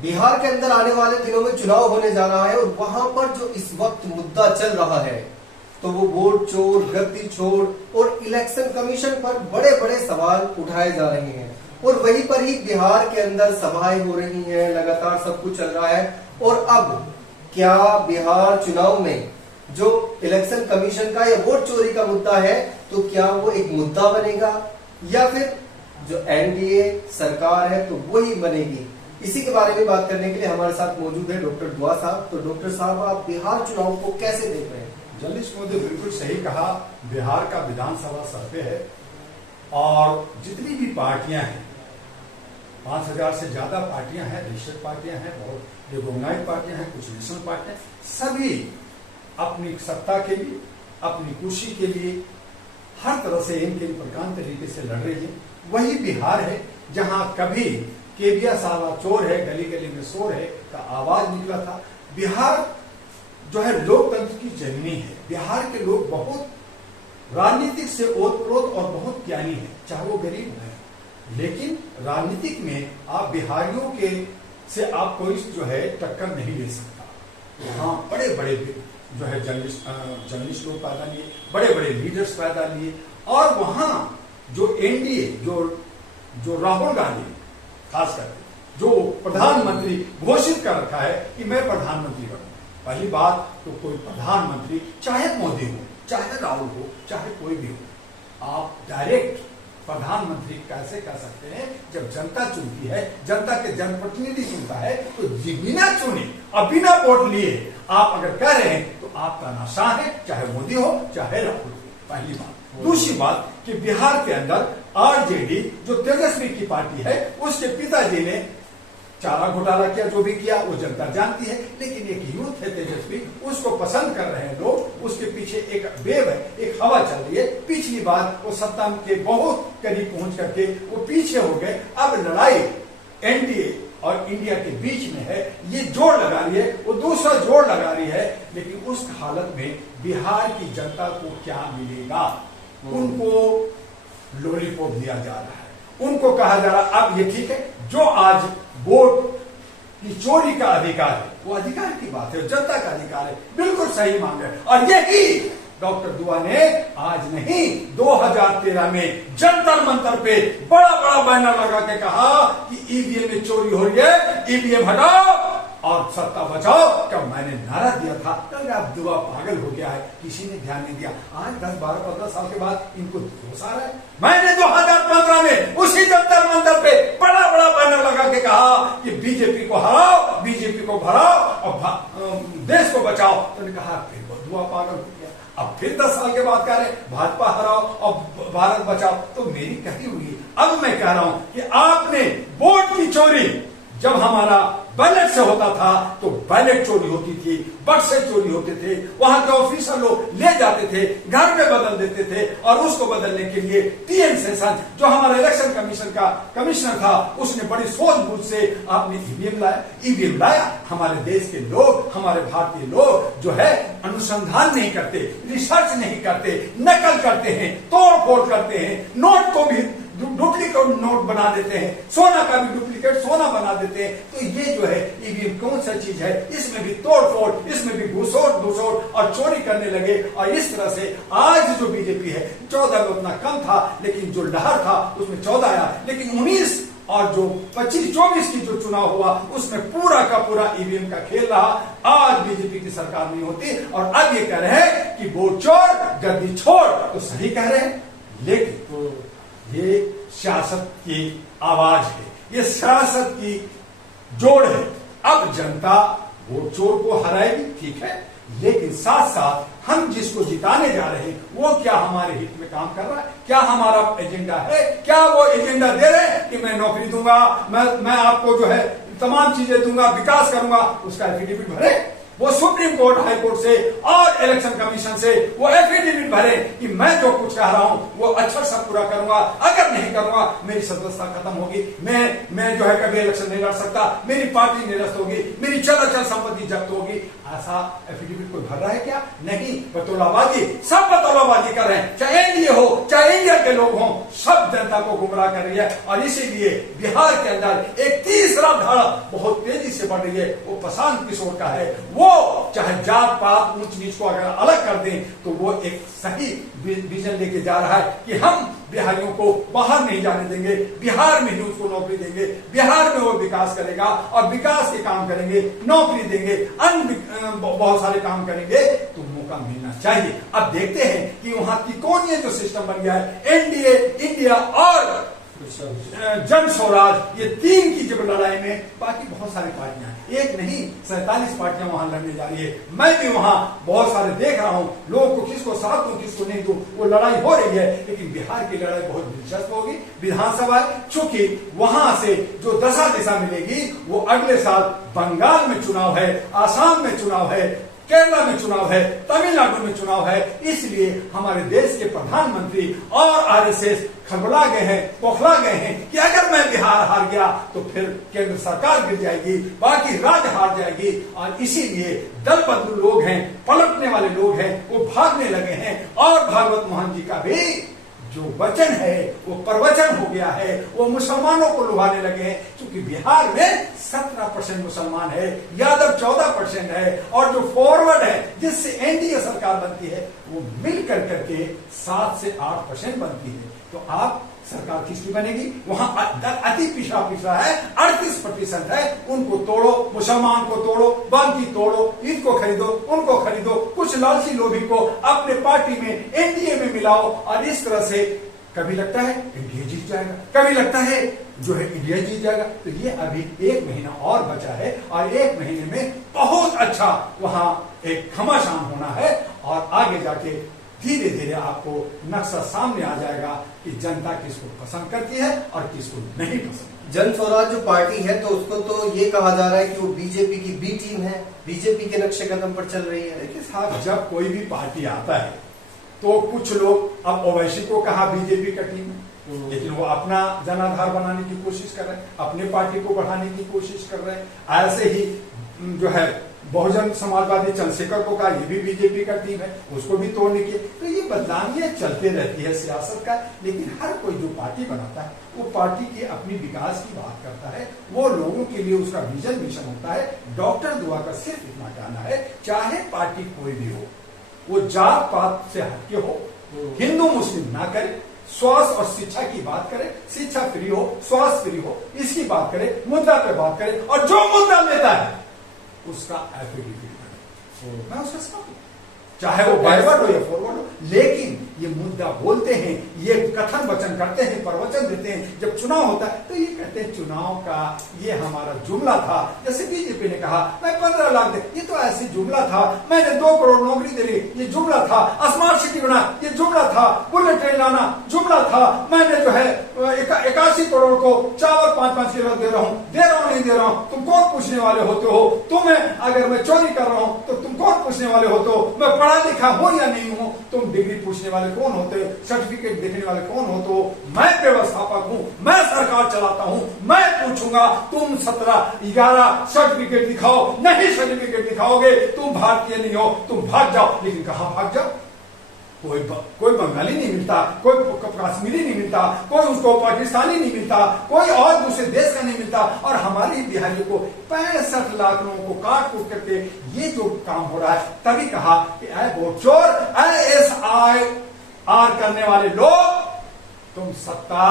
बिहार के अंदर आने वाले दिनों में चुनाव होने जा रहा है और वहां पर जो इस वक्त मुद्दा चल रहा है तो वो वोट चोर, गद्दी चोर और इलेक्शन कमीशन पर बड़े बड़े सवाल उठाए जा रहे हैं। और वहीं पर ही बिहार के अंदर सभाएं हो रही हैं, लगातार सब कुछ चल रहा है। और अब क्या बिहार चुनाव में जो इलेक्शन कमीशन का या वोट चोरी का मुद्दा है तो क्या वो एक मुद्दा बनेगा या फिर जो एनडीए सरकार है तो वही बनेगी? इसी के बारे में बात करने के लिए हमारे साथ मौजूद है डॉक्टर दुआ साहब। तो डॉक्टर साहब, आप बिहार चुनाव को कैसे देख रहे हैं? जर्नलिस्ट मोदी बिल्कुल सही कहा। बिहार का विधानसभा सर पे है और जितनी भी पार्टियां हैं, 5000 से ज्यादा पार्टियां हैं, रजिस्टर्ड पार्टियां हैं, बहुत रिकॉग्नाइज्ड पार्टियां हैं, कुछ नेशनल पार्टियां, सभी अपनी सत्ता के लिए, अपनी कुर्सी के लिए हर तरह से इनके प्रकांड तरीके से लड़ रही है। वही बिहार है जहां कभी केबिया साला चोर है, गली गली में शोर है का आवाज निकला था। बिहार जो है लोकतंत्र की जननी है। बिहार के लोग बहुत राजनीतिक से ओतप्रोत और बहुत ज्ञानी है, चाहे वो गरीब है, लेकिन राजनीतिक में आप बिहारियों के से आप कोई जो है टक्कर नहीं ले सकता। यहाँ बड़े बड़े जो है जर्नलिस्ट लोग पैदा लिए, बड़े बड़े लीडर्स पैदा लिए और वहां जो एनडीए जो राहुल गांधी खास करके जो प्रधानमंत्री घोषित कर रखा है कि मैं प्रधानमंत्री बनूंगा। पहली बात तो कोई प्रधानमंत्री चाहे मोदी हो, चाहे राहुल हो, चाहे कोई भी हो, आप डायरेक्ट प्रधानमंत्री कैसे कर सकते हैं? जब जनता चुनती है, जनता के जनप्रतिनिधि चुनता है तो बिना चुने और बिना वोट लिए आप अगर कह रहे हैं तो आप तानाशाह है, चाहे मोदी हो चाहे राहुल हो। पहली बात। दूसरी बात कि बिहार के अंदर आरजेडी जो तेजस्वी की पार्टी है, उसके पिताजी ने चारा घोटाला किया, जो भी किया वो जनता जानती है, लेकिन एक यूथ है तेजस्वी, उसको पसंद कर रहे हैं लोग, उसके पीछे एक वेव है, एक हवा चल रही है। पिछली बार वो सत्ता के बहुत करीब पहुंच करके वो पीछे हो गए। अब लड़ाई एनडीए और इंडिया के बीच में है, ये जोड़ लगा रही है, वो दूसरा जोड़ लगा रही है। लेकिन उस हालत में बिहार की जनता को क्या मिलेगा? उनको लॉलीपॉप दिया जा रहा है, उनको कहा जा रहा है अब ये ठीक है, जो आज वोट की चोरी का अधिकार है वो अधिकार की बात है, जनता का अधिकार है, बिल्कुल सही मांग है। और यही डॉक्टर दुआ ने आज नहीं 2013 में जंतर मंतर पे बड़ा बड़ा बैनर लगा के कहा कि ईवीएम में चोरी हो रही है, ईवीएम हटाओ और सत्ता बचाओ। क्या मैंने नारा दिया था? अब दुआ पागल हो गया है, किसी ने ध्यान नहीं दिया। आज 10, 12, 15 साल के बाद इनको जोश आ रहा है। मैंने 2015 में उसी जंतर मंतर पे बड़ा बड़ा बैनर लगा के कहा कि बीजेपी को हराओ, बीजेपी को भराओ और देश को बचाओ। तो कहा फिर वो दुआ पागल हो गया। अब फिर 10 साल के बाद कह रहे भाजपा हराओ और भारत बचाओ। तो मेरी कही हुई, अब मैं कह रहा हूं कि आपने वोट की चोरी जब हमारा बैलेट से होता था तो बैलेट चोरी होती थी, बक्से चोरी होते थे, वहां के ऑफिसर लोग ले जाते थे, घर में बदल देते थे और उसको बदलने के लिए टीएन सेशन जो हमारा इलेक्शन कमीशन का कमिश्नर था, उसने बड़ी सूझबूझ से आपने ईवीएम लाया। हमारे देश के लोग, हमारे भारतीय लोग जो है अनुसंधान नहीं करते, रिसर्च नहीं करते, नकल करते हैं, तोड़ फोड़ करते हैं, नोट को भी डुप्लीकेट नोट बना देते हैं, सोना का भी डुप्लीकेट सोना बना देते हैं। तो ये जो है ईवीएम कौन सा चीज है? इसमें भी तोड़ फोड़, इसमें भी घुसोड़ और चोरी करने लगे। और इस तरह से आज जो बीजेपी है 14 में उतना कम था, लेकिन जो लहर था उसमें 14 आया, लेकिन 19 और जो 25-24 की जो चुनाव हुआ उसमें पूरा का पूरा ईवीएम का खेल रहा। आज बीजेपी की सरकार नहीं होती और अब ये कह रहे हैं कि वोट चोर गद्दी छोड़, तो सही कह रहे हैं, लेकिन ये सियासत की आवाज है, ये सियासत की जोड़ है। अब जनता वोट चोर को हराएगी, ठीक है, लेकिन साथ साथ हम जिसको जिताने जा रहे हैं वो क्या हमारे हित में काम कर रहा है? क्या हमारा एजेंडा है? क्या वो एजेंडा दे रहे हैं कि मैं नौकरी दूंगा, मैं आपको जो है तमाम चीजें दूंगा, विकास करूंगा? उसका एफिडेविट भरे, वो सुप्रीम कोर्ट, हाई कोर्ट से और इलेक्शन कमीशन से वो एफिडेविट भरे कि मैं जो कुछ कह रहा हूं वो अच्छा सा पूरा करूंगा, अगर नहीं करूंगा मेरी सदस्यता खत्म होगी, मैं जो है कभी इलेक्शन नहीं लड़ सकता, मेरी पार्टी निरस्त होगी, मेरी चल संपत्ति जब्त होगी। ऐसा एफिडेविट कोई भर रहा है क्या? नहीं, बतौलाबाजी, सब बतौलाबाजी कर रहे हैं, चाहे एनडीए हो चाहे इंडिया के लोग हों, सब जनता को गुमराह कर रही है। और इसीलिए बिहार के अंदर एक तीसरा धारा बहुत तेजी बढ़ रही है वो प्रशांत किशोर का है। वो चाहे जात पात ऊंच नीच को अगर अलग कर दें तो वो एक सही विजन लेके जा रहा है कि हम बिहारियों को बाहर नहीं जाने देंगे, बिहार में ही उसको नौकरी देंगे, बिहार में वो विकास करेगा और विकास के काम करेंगे, नौकरी देंगे, अन्य बहुत सारे काम करेंगे, तो मौका मिलना चाहिए। अब देखते हैं कि वहां की कौन ये जो सिस्टम बन गया है, एनडीए, इंडिया और जन स्वराज, ये तीन की जब लड़ाई में बाकी बहुत सारी पार्टियां हैं, एक नहीं 47 पार्टियां वहां लड़ने जा रही है। मैं भी वहां बहुत सारे देख रहा हूं, लोगों को किसको साथ दूं किसको नहीं दूं, वो लड़ाई हो रही है। लेकिन बिहार की लड़ाई बहुत दिलचस्प होगी, विधानसभा, चूंकि वहां से जो दशा दिशा मिलेगी वो अगले साल बंगाल में चुनाव है, आसाम में चुनाव है, केरला में चुनाव है, तमिलनाडु में चुनाव है। इसलिए हमारे देश के प्रधानमंत्री और आरएसएस खबला गए हैं, बौखला गए हैं कि अगर मैं बिहार हार गया तो फिर केंद्र सरकार गिर जाएगी, बाकी राज्य हार जाएगी। और इसीलिए दल बदलू लोग हैं, पलटने वाले लोग हैं, वो भागने लगे हैं। और भागवत मोहन जी का भी जो वचन है वो प्रवचन हो गया है, वो मुसलमानों को लुभाने लगे हैं। क्योंकि बिहार में 17% मुसलमान है, यादव 14% है, और जो फॉरवर्ड है जिससे एनडीए सरकार बनती है वो मिलकर करके 7 से 8% बनती है। तो आप सरकार किसकी बनेगी? वहां अति पिछड़ा है, 38% है। उनको तोड़ो, मुसलमान को तोड़ो, बाकी तोड़ो, इनको खरीदो, उनको खरीदो, कुछ लालची लोभी को अपने पार्टी में एनडीए में मिलाओ। और इस तरह से कभी लगता है इंडिया जीत जाएगा, कभी लगता है जो है इंडिया जीत जाएगा। तो ये अभी 1 महीना और बचा है और 1 महीने में बहुत अच्छा वहां एक घमासान होना है। और आगे जाके धीरे धीरे आपको नक्शा सामने आ जाएगा कि जनता किसको पसंद करती है और किसको नहीं पसंद। जन स्वराज जो पार्टी है तो उसको तो ये कहा जा रहा है कि वो बीजेपी की बी टीम है, बीजेपी के नक्शे कदम पर चल रही है। देखिए साहब, जब कोई भी पार्टी आता है तो कुछ लोग, अब ओवैसी को कहा बीजेपी का टीम है, लेकिन वो अपना जनाधार बनाने की कोशिश कर रहे हैं, अपने पार्टी को बढ़ाने की कोशिश कर रहे हैं। ऐसे ही जो है बहुजन समाजवादी चंद्रशेखर को कहा ये भी बीजेपी का टीम है, उसको भी तोड़ने की। तो ये बदनामियां चलते रहती है सियासत का। लेकिन हर कोई जो पार्टी बनाता है वो पार्टी की अपनी विकास की बात करता है, वो लोगों के लिए उसका विजन मिशन होता है। डॉक्टर दुआ का सिर्फ इतना कहना है, चाहे पार्टी कोई भी हो, वो जात पात से हटके हो, हिंदू मुस्लिम ना करे, स्वास्थ्य और शिक्षा की बात करे, शिक्षा फ्री हो, स्वास्थ्य फ्री हो, इसकी बात करे, मुद्दा पे बात करे, और जो मुद्दा लेता है उसका एफिडेविट बने, मैं उसका साथ हूं, चाहे वो बैकवर्ड हो या फॉरवर्ड हो। लेकिन ये मुद्दा बोलते हैं, ये कथन वचन करते हैं, प्रवचन देते हैं। जब चुनाव होता है तो ये कहते हैं चुनाव का ये हमारा जुमला था। जैसे बीजेपी ने कहा मैं 15 लाख दे, ये तो ऐसे जुमला था। मैंने 2 करोड़ नौकरी दे दी, ये जुमला था। स्मार्ट सिटी बना, ये जुमला था। बुलेट ट्रेन लाना, जुमला था। मैंने जो है 81 करोड़ को चावल 5-5 किलो दे रहा हूं, नहीं दे रहा हूं, तुम कौन पूछने वाले होते हो? तुम्हें अगर मैं चोरी कर रहा हूं तो तुम कौन पूछने वाले होते हो? मैं पढ़ा लिखा हूं या नहीं हूं, तुम डिग्री पूछने वाले कौन होते हो? सर्टिफिकेट देखने वाले कौन होते हो? मैं व्यवस्थापक हूं, मैं सरकार चलाता हूं, मैं पूछूंगा तुम 17-11 सर्टिफिकेट दिखाओ, नहीं सर्टिफिकेट दिखाओगे तुम भारतीय नहीं हो, तुम भाग जाओ। लेकिन कहां भाग जाओ? कोई बंगाली नहीं मिलता, कोई कश्मीरी नहीं मिलता, कोई उसको पाकिस्तानी नहीं मिलता, कोई और दूसरे देश का नहीं मिलता। और हमारी बिहारियों को 65 लाख लोगों को काट कूट करके ये जो काम हो रहा है, तभी कहा कि वोट चोर, SIR करने वाले लोग, तुम सत्ता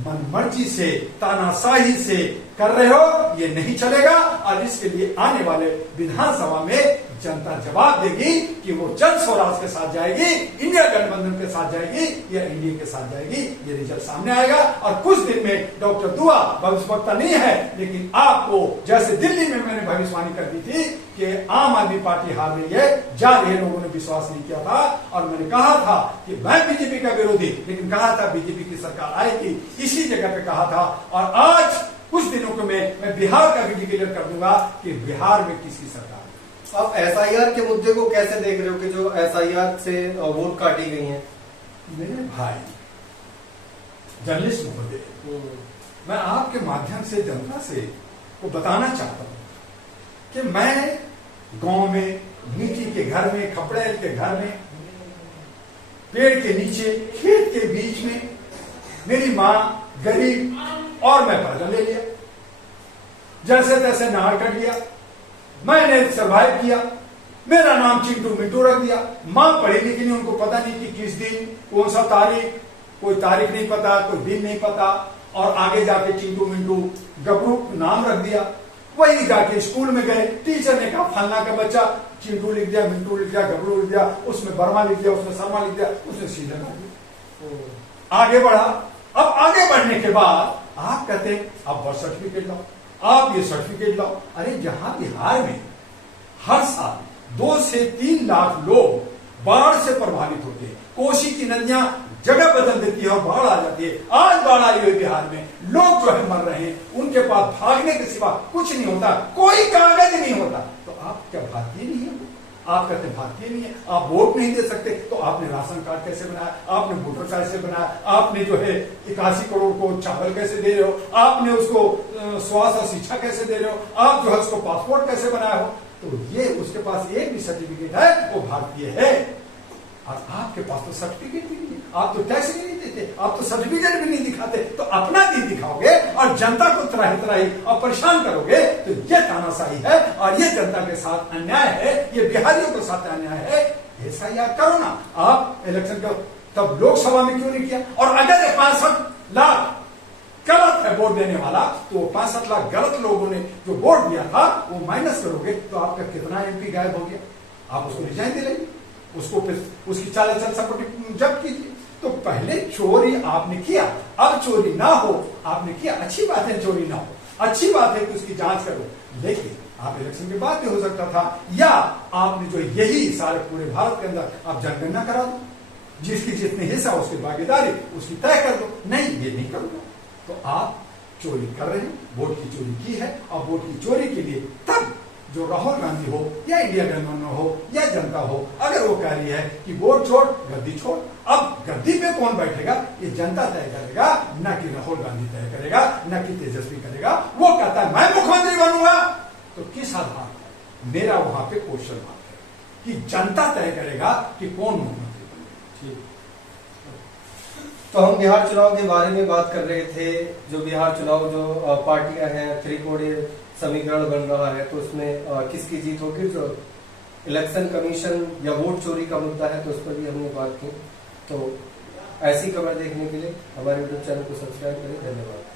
मनमर्जी से, तानाशाही से कर रहे हो, ये नहीं चलेगा। और इसके लिए आने वाले विधानसभा में जनता जवाब देगी कि वो जन स्वराज के साथ जाएगी, इंडिया गठबंधन के साथ जाएगी या एनडीए के साथ जाएगी। ये रिजल्ट सामने आएगा। और कुछ दिन में डॉक्टर दुआ भविष्यवक्ता नहीं है, लेकिन आपको जैसे दिल्ली में मैंने भविष्यवाणी कर दी थी कि आम आदमी पार्टी हार रही है, जा रही है, लोगों ने विश्वास नहीं किया था। और मैंने कहा था कि मैं बीजेपी का विरोधी, लेकिन कहा था बीजेपी की सरकार आएगी, इसी जगह पे कहा था। और आज कुछ दिनों को मैं बिहार का भी डिक्लेयर कर दूंगा कि बिहार में किसकी सरकार। आप SIR के मुद्दे को कैसे देख रहे हो कि जो SIR से वोट काटी गई हैं? मेरे भाई जर्नलिस्ट महोदय, मैं आपके माध्यम से जनता से को बताना चाहता हूं कि मैं गांव में, नीची के घर में, खपड़ेल के घर में, पेड़ के नीचे, खेत के बीच में, मेरी माँ गरीब और मैं पैदल ले लिया। जैसे तैसे नाड़ कट गया, मैंने सरवाइव किया, मेरा नाम चिंटू मिंटू रख दिया। मां पढ़ी लिखी नहीं, उनको पता नहीं कि किस दिन कौन सा तारीख, कोई तारीख नहीं पता, कोई दिन नहीं पता, और आगे जाके चिंटू मिंटू गबरू नाम रख दिया। वही जाके स्कूल में गए, टीचर ने कहा फलना का बच्चा, चिंटू लिख दिया, मिंटू लिख दिया, गबरू लिख दिया, उसमें वर्मा लिख दिया, उसमें शर्मा लिख दिया, उसने सीधा कर दिया। आगे बढ़ा। अब आगे बढ़ने के बाद आप कहते अब बर्थ सर्टिफिकेट लाओ, आप ये सर्टिफिकेट लाओ। अरे जहां बिहार में हर साल 2 से 3 लाख लोग बाढ़ से प्रभावित होते हैं, कोसी की नदियां जगह बदल देती है और बाढ़ आ जाती है। आज बाढ़ आई हुई बिहार में, लोग जो है मर रहे हैं, उनके पास भागने के सिवा कुछ नहीं होता, कोई कागज नहीं होता। तो आप क्या भारतीय नहीं है? आप कहते हैं भारतीय नहीं है, आप वोट नहीं दे सकते, तो आपने राशन कार्ड कैसे बनाया, आपने वोटर कार्ड कैसे बनाया, आपने जो है 81 करोड़ को चावल कैसे दे रहे हो, आपने उसको स्वास्थ्य और शिक्षा कैसे दे रहे हो, आप जो है उसको पासपोर्ट कैसे बनाए हो। तो ये उसके पास एक भी सर्टिफिकेट है, वो भारतीय है, और आपके पास तो सर्टिफिकेट भी नहीं है, आप तो टैक्स भी नहीं देते, आप तो सर्टिफिकेट भी नहीं दिखाते, तो अपना दिन दिखाओगे और जनता को त्राही त्राही और परेशान करोगे, तो ये तानाशाही है और ये जनता के साथ अन्याय है, ये बिहारियों के साथ अन्याय है। ऐसा याद करो ना, आप इलेक्शन का तब लोकसभा में क्यों नहीं किया? और अगर 65 लाख गलत है वोट देने वाला, तो 65 लाख गलत लोगों ने जो वोट दिया था वो माइनस करोगे, तो आपका कितना एमपी गायब हो गया? आप उसको रिजाइन दिलाइए, उसको फिर उसकी चाल संपत्ति जब्त कीजिए। तो पहले चोरी आपने किया, अब चोरी ना हो, आपने किया, अच्छी बात है चोरी ना हो, अच्छी बात है कि उसकी जांच करो, लेकिन आप इलेक्शन के बाद भी हो सकता था, या आपने जो यही सारे पूरे भारत के अंदर आप जनगणना करा दो, जिसकी जितनी हिस्सा उसकी भागीदारी उसकी तय कर दो। नहीं, ये नहीं करूंगा, तो आप चोरी कर रहे हैं, वोट की चोरी की है, और वोट की चोरी के लिए तब जो राहुल गांधी हो या इंडिया गठबंधन हो या जनता हो, अगर वो कह रही है कि वोट छोड़ गद्दी छोड़, अब गद्दी पे कौन बैठेगा ये जनता तय करेगा, न कि राहुल गांधी तय करेगा, न कि तेजस्वी करेगा। वो कहता है मैं मुख्यमंत्री बनूंगा, तो किस आधार पर? मेरा वहां पे क्वेश्चन मार्क है कि जनता तय करेगा कि कौन मुख्यमंत्री बनेगा। तो हम बिहार चुनाव के बारे में बात कर रहे थे। जो बिहार चुनाव जो पार्टियां हैं, त्रिकोणीय समीकरण बन रहा है, तो उसमें किसकी जीत होगी? जो इलेक्शन कमीशन या वोट चोरी का मुद्दा है, तो उस पर भी हमने बात की। तो ऐसी खबर देखने के लिए हमारे यूट्यूब चैनल को सब्सक्राइब करें। धन्यवाद।